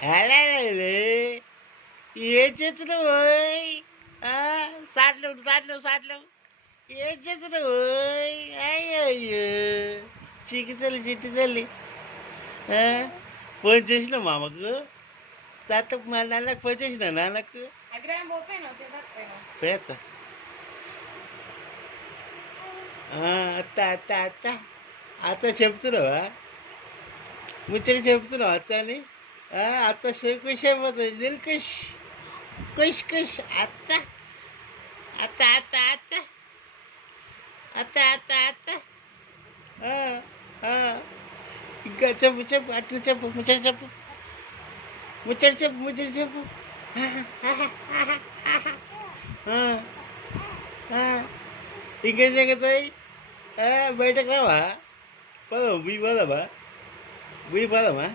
అలే ఏం చేస్తున్నావు ఓయ్? సాట్లేవు సాట్లేవు సాట్లేవు ఏం చేస్తున్నావు ఓయ్? అయ్యో చిక్కి తల్లి చిట్టి తల్లి ఫోన్ చేసిన మామకు తాత మా నాన్నకు ఫోన్ చేసిన నాన్నకు పేత అత్త అత్త అత్త అత్త చెప్తున్నావా ముచ్చట చెప్తున్నావు అత్త అని అత్త ఖుషి అయిపోతుంది దిల్ ఖుష్ ఖుష్ ఖుష్ అత్త అత్త అత్త అత్త అత్త అత్త అత్త ఇంకా చెప్పు చెప్పు అట్లా చెప్పు ముచ్చట చెప్పు ముచ్చట చెప్పు ముచ్చట చెప్పు ఇంకేం జరుగుతాయి బయటకు రావా పోదామా బుయ్యి పోదామా బుయ్యి పోదామా